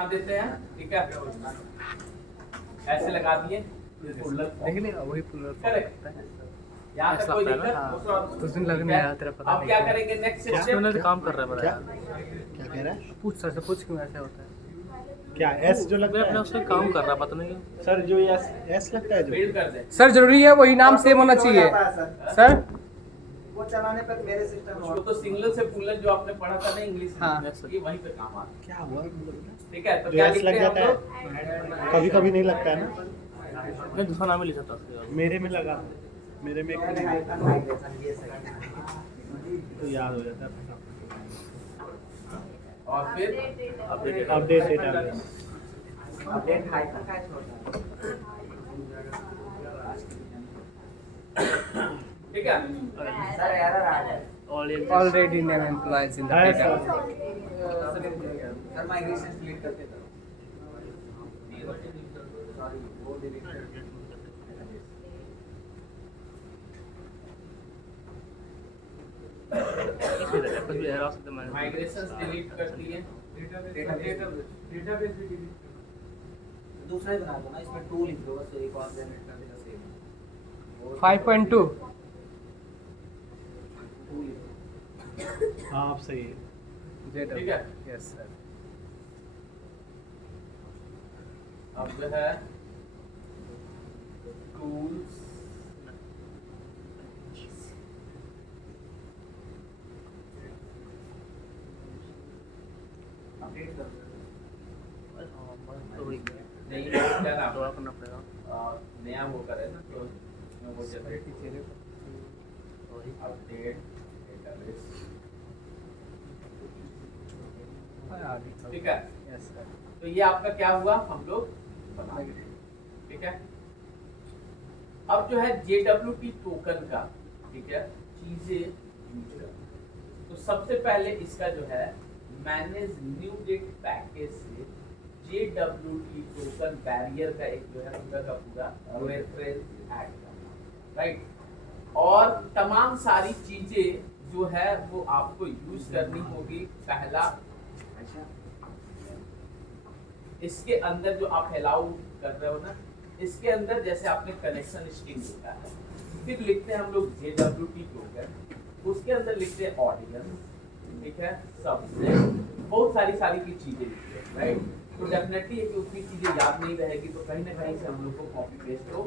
बना देते हैं, ठीक है, ऐसे लगा दिए, देख लेगा वही पूरा करेक्ट, यहाँ तक कोई दिक्कत? कुछ दिन लगने आया तेरा पता अब नहीं क्या करेंगे नेक्स्ट क्या स्टेप? तो काम कर रहा है बड़ा क्या यार। क्या कह रहा है? पूछ सर से पूछ क्यों ऐसा होता है। क्या एस जो मैं लगता अपने है उसमें काम कर रहा पता नहीं सर, जो एस एस लगता है जो बिल्ड कर दे। सर जरूरी है वही नाम सेम होना चाहिए सर। वो चलाने पर मेरे सिस्टम में वो तो सिंगल से पुलर जो आपने पढ़ा था ना इंग्लिश हाँ। में, ये वहीं पे काम आता क्या हुआ मतलब है, ठीक है? तो जो क्या एस लिखते लग हैं हम जाता है लोग? कभी कभी नहीं लगता है ना। मैं दूसरा नाम ही ले सकता हूँ। मेरे में लगा, मेरे में एक माइग्रेशन ये सही तो याद हो जाता है। और फिर अपडेट डेटाबेस अपडेट हाइफन का छोड़ना ठीक है, सर एरर आ गया already name employees in the है डेटा। सर माइग्रेशन डिलीट करके दो सॉरी वो डिलीट कर माइग्रेशंस डिलीट कर दिए, डेटाबेस भी डिलीट दूसरा ही बना दो ना, इसमें 2 लिख दो बस, एक और जनरेट कर देगा सेम 5.2 हाँ आप सही है। ठीक है? Yes sir. अब जो है टूल्स, अपडेट कर दो नहीं क्या नाम दोबारा करना पड़ेगा। नया वो करे ना, तो उसमें वो जनरेट अपडेट डेटाबेस, ठीक है? Yes sir. तो ये आपका क्या हुआ, हम लोग बना दिए, ठीक है? अब जो है JWT टोकन का, ठीक है, चीजें यूज करना, तो सबसे पहले इसका जो है मैनेज न्यू डेट पैकेज से JWT टोकन बैरियर का एक जो है पूरा का पूरा रेफरेंस ऐड करना, राइट? और तमाम सारी चीजें जो है वो आपको यूज करनी होगी। पहला, इसके अंदर जो आप अलाउ कर रहे हो ना, इसके अंदर जैसे आपने कनेक्शन स्ट्रिंग लिखा है, फिर लिखते हैं हम लोग JWT टोकन, उसके अंदर लिखते हैं ऑडियंस, ठीक है, सबसेट, बहुत सारी की चीजें लिखते हैं, राइट? तो डेफिनेटली है कि उतनी चीजें याद नहीं रहेगी, तो कहीं ना कहीं से हम लोग को कॉपी पेस्ट तो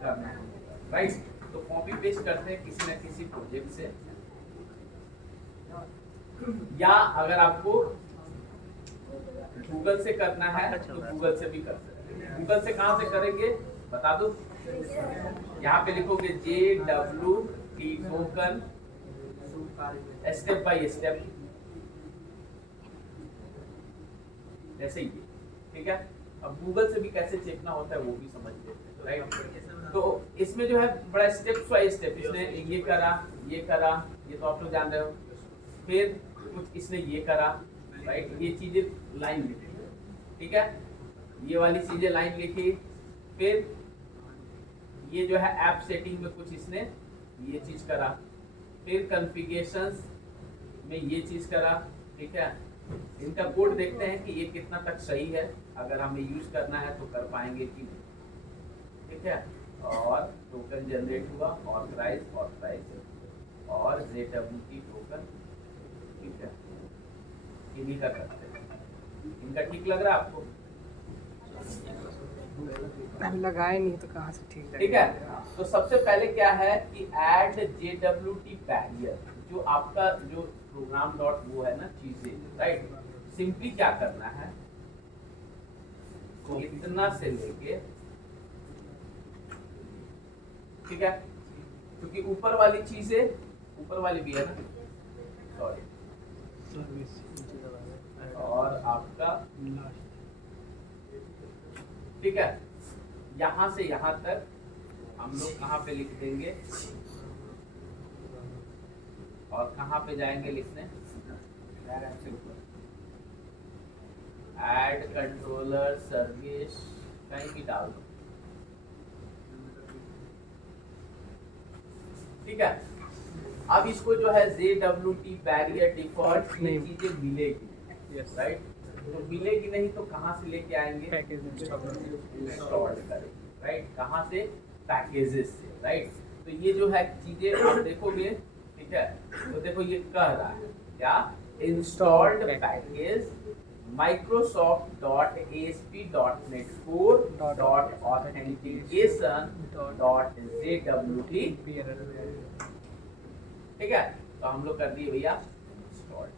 करना है, राइट? तो कॉपी पेस्ट करते हैं किसी न किसी प्रोजेक्ट से, या अगर आपको गूगल से करना है तो गूगल से भी कर सकते हैं। गूगल से कहाँ से करेंगे बता दो, यहाँ पे लिखोगे JWT token step by step, जैसे ही, ठीक है? अब गूगल से भी कैसे चेकना होता है वो भी समझ लेते हैं, राइट? तो इसमें जो है बड़ा स्टेप बाय स्टेप, इसने ये करा, ये करा, ये तो आप लोग जान रहे हो, फिर कुछ इसने ये करा, राइट? ये चीजें लाइन लिखी, ठीक है? ये वाली चीजें लाइन लिखी, फिर ये जो है ऐप सेटिंग में कुछ इसने ये चीज करा, फिर कॉन्फ़िगरेशंस में ये चीज करा, ठीक है? इनका कोड देखते हैं कि ये कितना तक सही है, अगर हमें यूज करना है तो कर पाएंगे कि नहीं, ठीक है? और टोकन जनरेट हुआ, ऑथराइज और JWT टोकन, ठीक है? इन्हीं का करते हैं, इनका ठीक लग रहा है आपको? लगाए नहीं तो कहाँ से ठीक ठीक है? तो सबसे पहले क्या है कि ऐड JWT बैरियर, जो आपका जो प्रोग्राम डॉट वो है ना चीजें, राइट? सिंपली क्या करना है, इतना से लेके, ठीक है? क्योंकि ऊपर वाली चीजें, ऊपर वाली भी है ना, सॉरी, और आपका, ठीक है, यहाँ से यहाँ तक हम लोग कहाँ पे लिख देंगे और कहाँ पे जाएंगे लिखने, ऐड कंट्रोलर सर्विस कहीं भी डाल दो, ठीक है? अब इसको जो है JWT बैरियर डिफॉल्ट ये चीजें मिलेगी, राइट? तो मिलेगी नहीं तो कहाँ से लेके आएंगे? पैकेज इंस्टॉल करेंगे, राइट? कहाँ से? पैकेजेस से, राइट? तो ये जो है चीजें आप देखोगे, ठीक है, तो देखो ये कह रहा है क्या? इंस्टॉल्ड पैकेज microsoft.asp.net4.authentication.jwt, ठीक है? तो हम लोग कर दिए भैया इंस्टॉल्ड।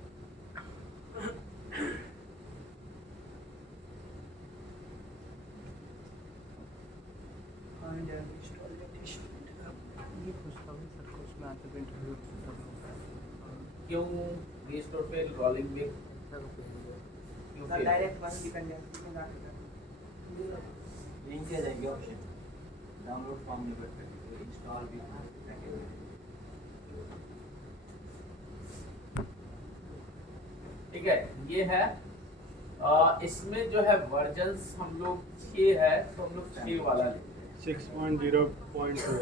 क्यों रिस्टोर पे रोलिंग में क्यों सर fail? डायरेक्ट बस डिपेंडेंसी में डाल लिंक दे देंगे ऑप्शन डाउनलोड फॉर्म में बैठ कर इंस्टॉल भी ठीक है, ये है इसमें जो है वर्जन्स हम लोग 6 है, तो हम लोग 6 वाला लेते हैं। 6.0.2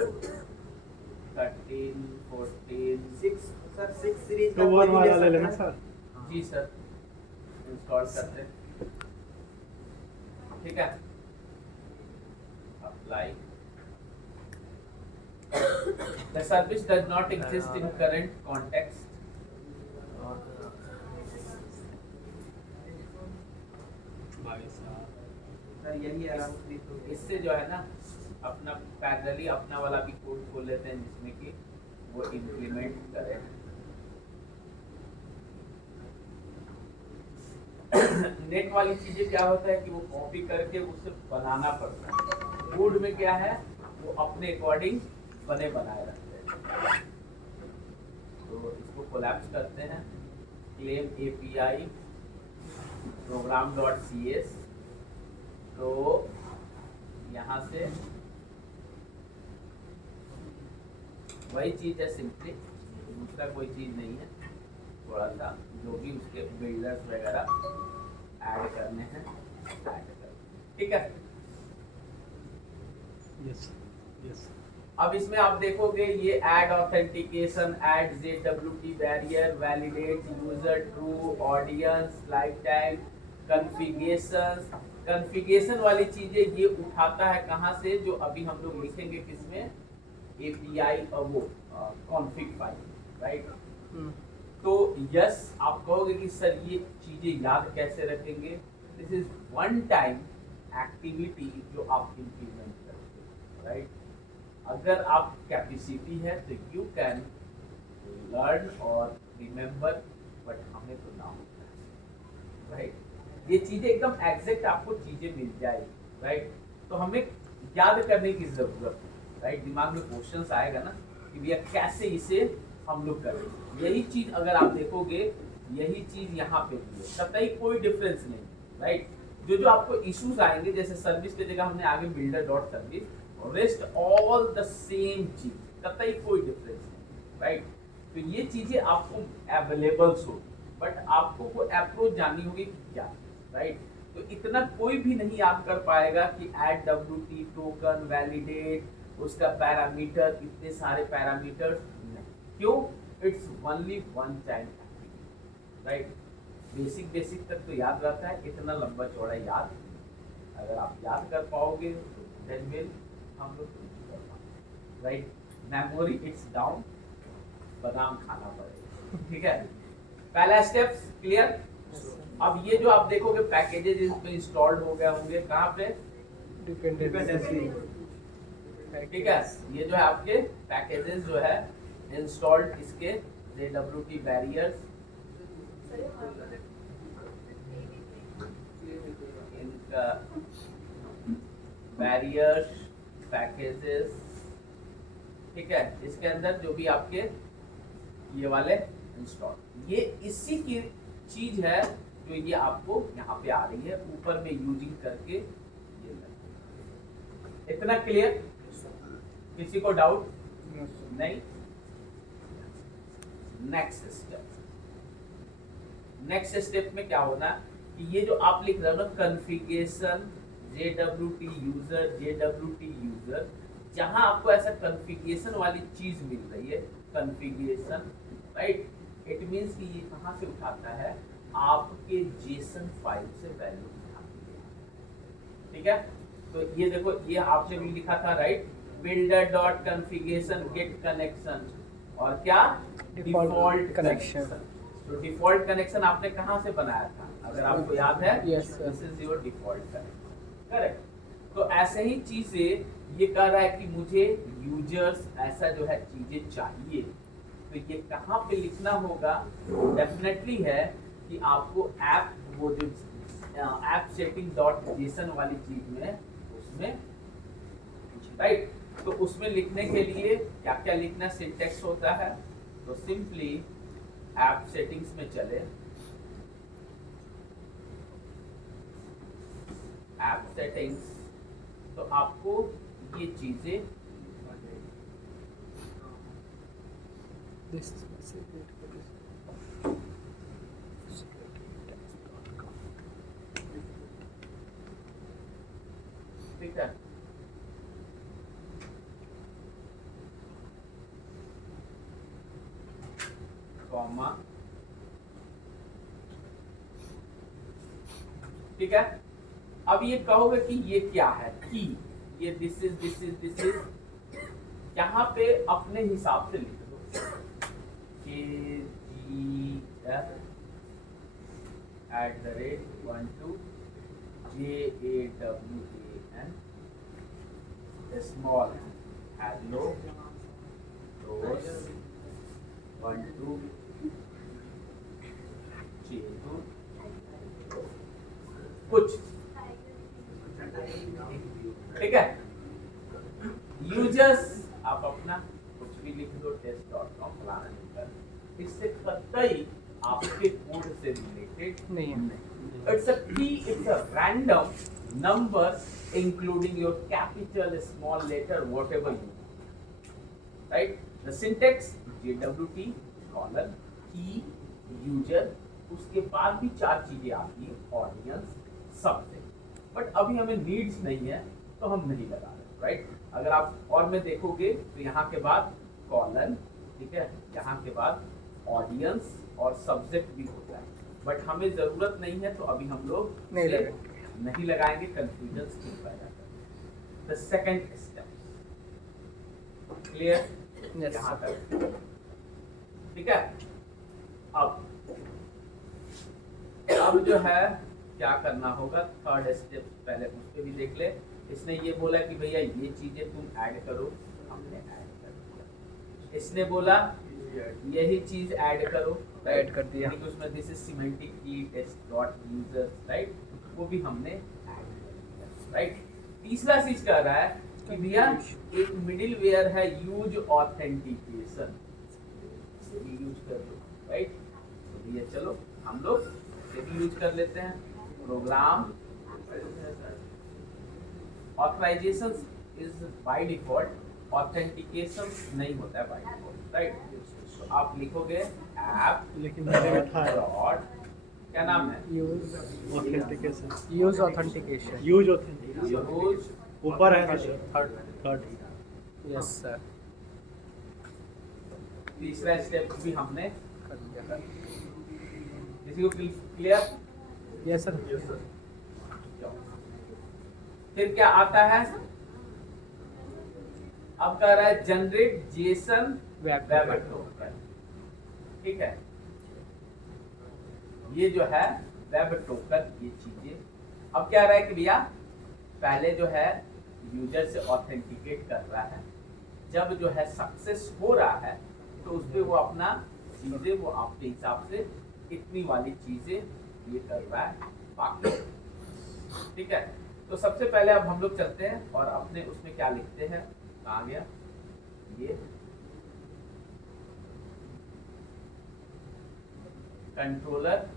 13, 14, 6 सर 6 सीरीज तो वो वाला ले लेना सर। जी सर, इंस्टॉल करते हैं, ठीक है? Apply. The service does not exist in current context. भाई साहब सर यही है इससे जो है ना अपना पैरेलली अपना वाला भी कोड खोल लेते हैं जिसमें कि वो इम्प्लीमेंट करें। नेट वाली चीजें क्या होता है कि वो कॉपी करके उसे बनाना पड़ता है। कोड में क्या है, वो अपने अकॉर्डिंग बने बनाए रखते हैं। तो इसको कोलैप्स करते हैं, क्लेम एपीआई program.cs, तो यहाँ से वही चीज है, सिंपली दूसरा कोई चीज नहीं है। थोड़ा सा जो भी उसके बिल्डर्स वगैरह ऐड करने हैं ऐड कर, ठीक है? यस यस अब इसमें आप देखोगे ये add authentication, add JWT barrier, validate user true, audience, life time, configuration वाली चीजें ये उठाता है कहाँ से? जो अभी हम लोग लिखेंगे किसमें? API और वो कॉन्फ़िग फाइल, राइट? तो यस, आप कहोगे कि सर ये चीजें याद कैसे रखेंगे? This is one time activity जो आप इम्प्लीमेंट करेंगे, राइट? अगर आप कैपेसिटी है तो यू कैन लर्न और रिमेम्बर, बट हमें तो ना होता है, राइट? ये चीजें एकदम एग्जैक्ट आपको चीजें मिल जाएगी, राइट? तो हमें याद करने की जरूरत है, राइट? दिमाग में क्वेश्चंस आएगा ना कि भैया कैसे इसे हम लोग करें। यही चीज अगर आप देखोगे, यही चीज यहाँ पे भी है, कतई कोई डिफरेंस नहीं, राइट? जो आपको इश्यूज आएंगे, जैसे सर्विस की जगह हमने आगे builder dot service, rest all the same चीज, कतई कोई डिफरेंस नहीं, राइट? तो ये चीजें आपको अवेलेबल हो, बट आपको कोई अप्रोच जाननी होगी कि क्या, राइट? तो इतना कोई भी नहीं याद कर पाएगा कि ऐड WT, टोकन, वैलिडेट, उसका पैरामीटर, इतने सारे पैरामीटर्स नहीं। क्यों? It's only one time, right? Basic तक तो याद रहता है, इतना लंबा चौड़ा याद अगर आप याद कर पाओगे देन विल हम लोग, राइट? मेमोरी इट्स डाउन, बादाम खाना पड़ेगा, ठीक है? पहला स्टेप्स क्लियर। अब ये जो आप देखोगे पैकेजेस इस पे इंस्टॉल्ड हो गए होंगे, कहाँ पे? डिपेंडेंसी, ठीक है? ये जो है आपके पैकेजेस जो है इंस्टॉल्ड, इसके JWT बैरियर्स, इनका बैरियर्स पैकेजेस, ठीक है? इसके अंदर जो भी आपके ये वाले इंस्टॉल, ये इसी की चीज है जो ये आपको यहाँ पे आ रही है, ऊपर में यूजिंग करके ये, इतना क्लियर? किसी को डाउट नहीं? नेक्स्ट स्टेप में क्या होना कि ये जो आप लिख रहे हो ना कॉन्फ़िगरेशन JWT यूजर, जहां आपको ऐसा कॉन्फ़िगरेशन वाली चीज मिल रही है, कॉन्फ़िगरेशन, राइट? इट मींस कि ये कहां से उठाता है? आपके जेसन फाइल से वैल्यू उठाती है। ठीक है, तो ये देखो, ये आपने भी लिखा था right, builder dot configuration get connection और क्या डिफॉल्ट connection। तो डिफॉल्ट कनेक्शन आपने कहाँ से बनाया था, अगर आपको याद है, Yes, sir। This is your default connection, correct. तो ऐसे ही चीजें ये कह रहा है कि मुझे यूजर्स ऐसा जो है चीजें चाहिए, तो ये कहाँ पे लिखना होगा, डेफिनेटली है कि आपको ऐप, वो जो ऐप सेटिंग डॉट जेसन वाली चीज में, उसमें राइट, तो उसमें लिखने के लिए क्या क्या लिखना सिंटेक्स होता है, तो सिंपली ऐप सेटिंग्स में चले, ऐप सेटिंग्स, तो आपको ये चीजें This is my secret for this. ठीक है, कॉमा, ठीक है। अब ये कहोगे कि ये क्या है, की ये दिस इज, यहाँ पे अपने हिसाब से लिख दो, KGF@12JAWAN small hello rose 12 J2 कुछ, ठीक है। यूजर्स आप अपना कुछ भी लिख दो, test.com फलाना लिखकर, इससे कतई आपके कोड से रिलेटेड नहीं है। It's a key, it's a random number including your capital, small letter, whatever you want. Right? The syntax JWT colon key user, उसके बाद भी चार चीजें आती है, ऑडियंस, सब्जेक्ट, बट अभी हमें नीड्स नहीं है तो हम नहीं लगा रहे, राइट। अगर आप और में देखोगे तो यहाँ के बाद कॉलन, ठीक है, यहाँ के बाद ऑडियंस और सब्जेक्ट भी होता है, बट हमें जरूरत नहीं है तो अभी हम लोग नहीं इसे लगाएंगे। नहीं लगाएंगे, कंफ्यूजन क्यों पैदा करें। The second step clear, Yes, यहाँ sir। तक, ठीक है। अब जो है क्या करना होगा, थर्ड स्टेप, पहले उस पे भी देख ले। इसने ये बोला कि भैया ये चीजें तुम ऐड करो, हमने ऐड कर दिया। इसने बोला यही चीज ऐड करो, ऐड कर दिया। यानी कि उसमें दिस इज सिमेंटिक की टेस्ट डॉट यूजर्स, राइट, वो भी हमने ऐड कर दिया, राइट। तीसरा चीज कह रहा है कि भैया एक मिडिलवेयर है यूज ऑथेंटिकेशन, यूज कर लो, राइट। तो भैया चलो हम लोग इसे भी यूज कर लेते हैं, program authorisation is by default, authentication नहीं होता है बाय डिफॉल्ट, राइट। तो आप लिखोगे ऐप लेकिन मेरे में था डॉट, क्या नाम है, use authentication, authentication. Use authentication use ऊपर है, थर्ड। यस सर, तीसरा स्टेप भी हमने कर दिया। किसी को क्लियर। Yes sir. फिर क्या आता है, अब कह रहा है generate Jason web web token, ठीक है। ये जो है वेब टोकन, ये चीजें अब क्या रहा है कि भैया पहले जो है यूजर से ऑथेंटिकेट कर रहा है, जब जो है सक्सेस हो रहा है तो उस पे वो अपना चीजें, वो आपके हिसाब से इतनी वाली चीजें ये कर रहा है बाकी, ठीक है। तो सबसे पहले अब हम लोग चलते हैं और अपने उसमें क्या लिखते हैं, कहाँ गया ये कंट्रोलर,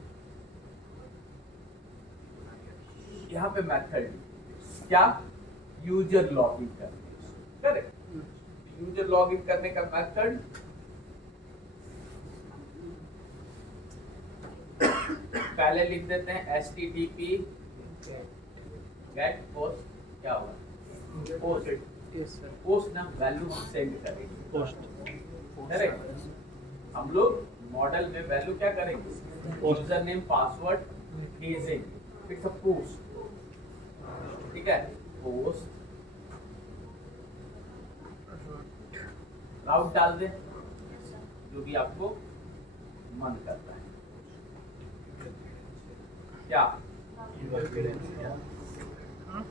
यहाँ पे मेथड क्या, यूजर लॉगिन करने, करेक्ट। यूजर लॉगिन करने का मेथड पहले लिख देते हैं http गेट पोस्ट, क्या हुआ पोस्ट, यस सर। पोस्ट ना वैल्यू हम सेंड करेंगे, पोस्ट करेक्ट। हम लोग मॉडल में वैल्यू क्या करेंगे, यूजर नेम पासवर्ड भेजेंगे, इट्स अ पोस्ट, ठीक है, पोस्ट राउट डाल दे जो भी आपको मन करता है, क्या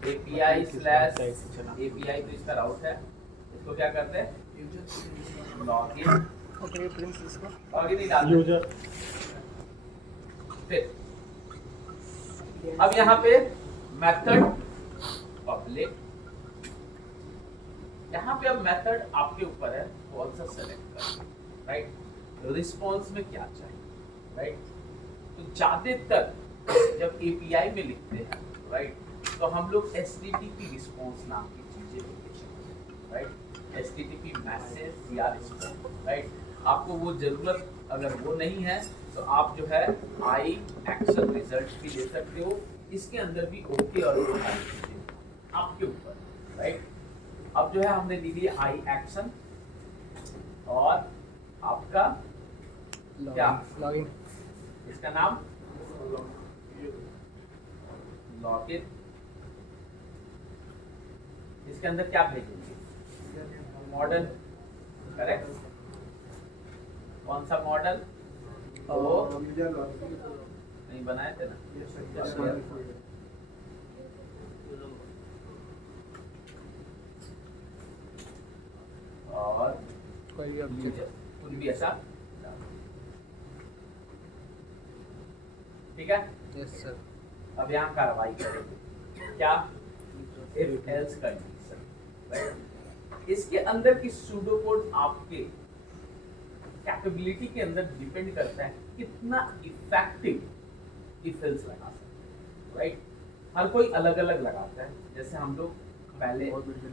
API स्लैश API तो इसका राउट है, इसको क्या करते हैं लॉगिन, ओके प्रिंस इसको लॉगिन ही डाल दे। यूजर फिर अब यहाँ पे मेथड पब्लिक, यहाँ पे अब मेथड आपके ऊपर है कौन सा सेलेक्ट करना, राइट, रिस्पॉन्स में क्या चाहिए, राइट, तो ज्यादातर जब API में लिखते हैं, राइट, तो हम लोग HTTP रिस्पॉन्स नाम की चीजें लिखते हैं, राइट, HTTP मैसेज या रिस्पॉन्स, राइट, आपको वो जरूरत अगर वो नहीं है तो आप जो है आई एक्शन रिजल्ट भी दे सकते हो, इसके अंदर भी ओके और नो सारी चीजें आपके ऊपर, राइट। अब जो है हमने दी दी आई एक्शन और आपका क्या लॉगिन इसका नाम लॉगिन, इसके अंदर क्या भेजेंगे मॉडल, करेक्ट, कौन सा मॉडल वो नहीं बनाए थे ना, और कोई भी ऑब्जेक्ट कुछ भी ऐसा, ठीक है। यस सर अब यहाँ कार्रवाई करेंगे क्या इफ एल्स कंडीशन, राइट, इसके अंदर की सूडो कोड आपके कैपेबिलिटी के अंदर डिपेंड करता है कितना इफेक्टिव इफ एल्स लगा सकते, राइट, हर कोई अलग अलग लगाता है, जैसे हम लोग पहले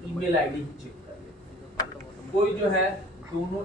ईमेल आईडी ही चेक कर लेते हैं, कोई जो है दोनों